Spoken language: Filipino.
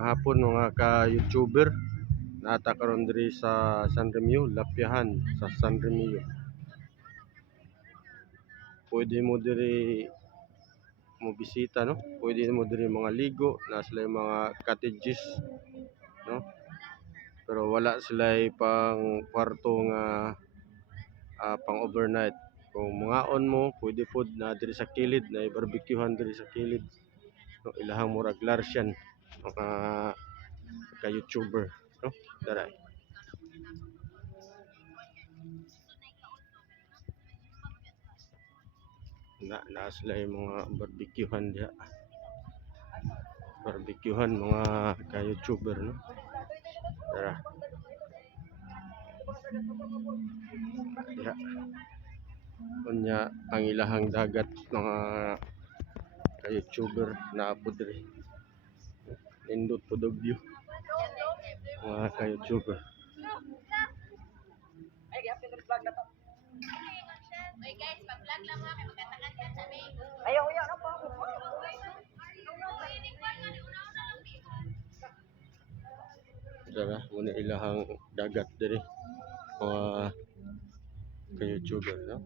Magandang hapon mga ka-YouTuber. Nata karon diri sa San Remio, Lapiahan sa San Remio. Pwede mo diri mo bisita, no? Pwede mo diri mga ligo, na sila yung mga cottages, no? Pero wala sila pang kwarto nga pang overnight. Kung mga on mo, pwede pod na diri sa kilid, na barbecuehan diri sa kilid. No, ilahang murag Larsian mga ka-YouTuber, no? Daray. Na sila yung mga barbecuehan diha. Barbecuehan mga ka-YouTuber, no? Tara. Diha. Unya ang ilahang dagat mga ka-YouTuber na apo diri. Nindot pod og view mga ka-YouTuber. Oy guys, pag-vlog lang mga kay magkatakan sa may. Ayaw, ayaw na po. Tara, muna ilahang dagat diri mga ka-YouTuber, no?